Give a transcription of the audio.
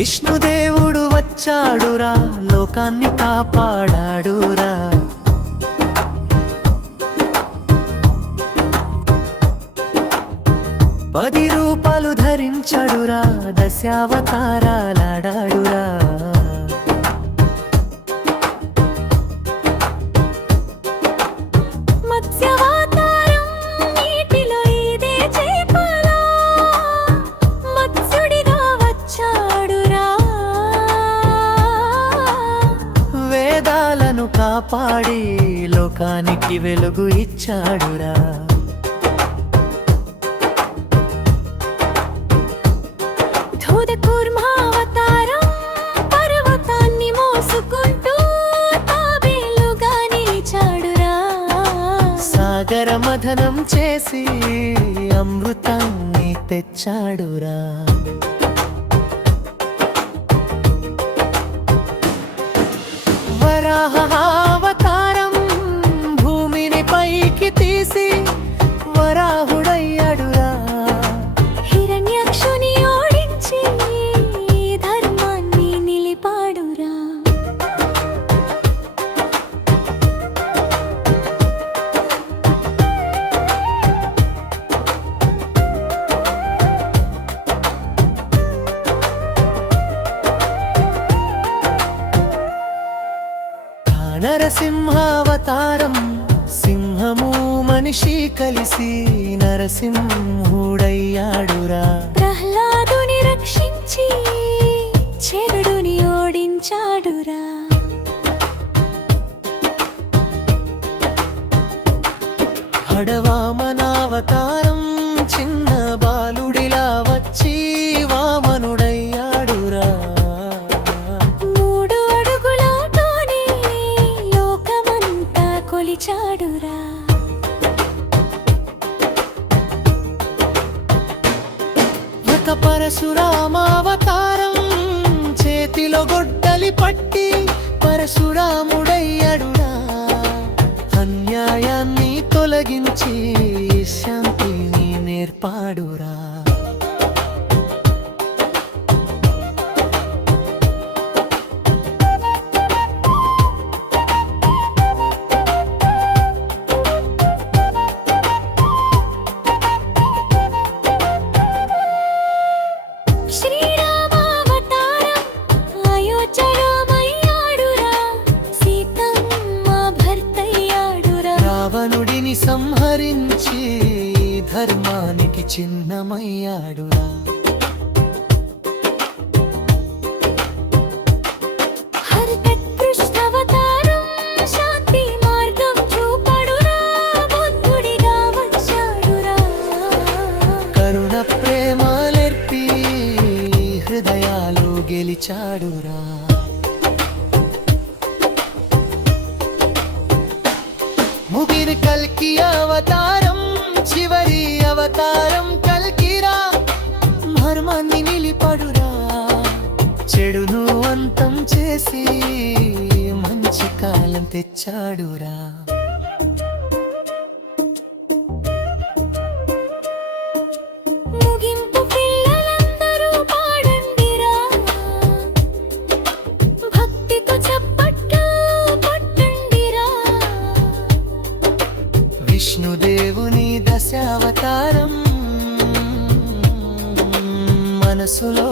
విష్ణుదేవుడు వచ్చాడురా, లోకాన్ని కాపాడాడురా. 10 రూపాలు ధరించాడురా, దశావతారాలాడాడురా. వేదాలను కాపాడి లోకానికి వెలుగు ఇచ్చాడురా. సాగర మథనం చేసి అమృతాన్ని తెచ్చాడురా. వరాహావతారం భూమిని పైకి తీసి వరాహుడయ్యాడురా. హిరణ్యాక్షుని ఓడించి ధర్మాన్ని నిలిపాడురా. నరసింహావతారం సింహము మనిషి కలిసి నరసింహుడయ్యాడురా. ప్రహ్లాదుని రక్షించి చెడుని ఓడించాడురా. హడవామనావతారం చిన్న బాలుడిలా వచ్చి వామనుడయ్యాడురా. 3 అడుగులతోనే లోకమంతా కొలిచాడురా. ఒక పరశురామావతారం చేతిలో గొడ్డలి పట్టి పరశురాముడయ్యాడురా. అన్యాయాన్ని తొలగించి శాంతిని నేర్పాడురా. శ్రీరామావతారం అయోధ్యరామయ్యాడురా. సీతమ్మ భర్తయ్యాడురా. రావణుడిని సంహరించి ధర్మానికి చిహ్నమయ్యాడురా. హరికృష్ణావతారం శాంతి మార్గం చూపాడురా. బుద్ధుడిగా వచ్చాడురా. కరుణ ప్రేమలెర్పి హృదయాలు గెలిచాడురా. ముగిరి కల్కి అవతారం చివరి అవతారం కల్కిరా. ధర్మాన్ని నిలిపడురా. చెడును అంతం చేసి మంచి కాలం తెచ్చాడురా. ముగింపు పిల్లలందరూ పాడండిరా. భక్తితో చప్పట్లు కొట్టండిరా. విష్ణుదేవుని దశావతారం మనసులో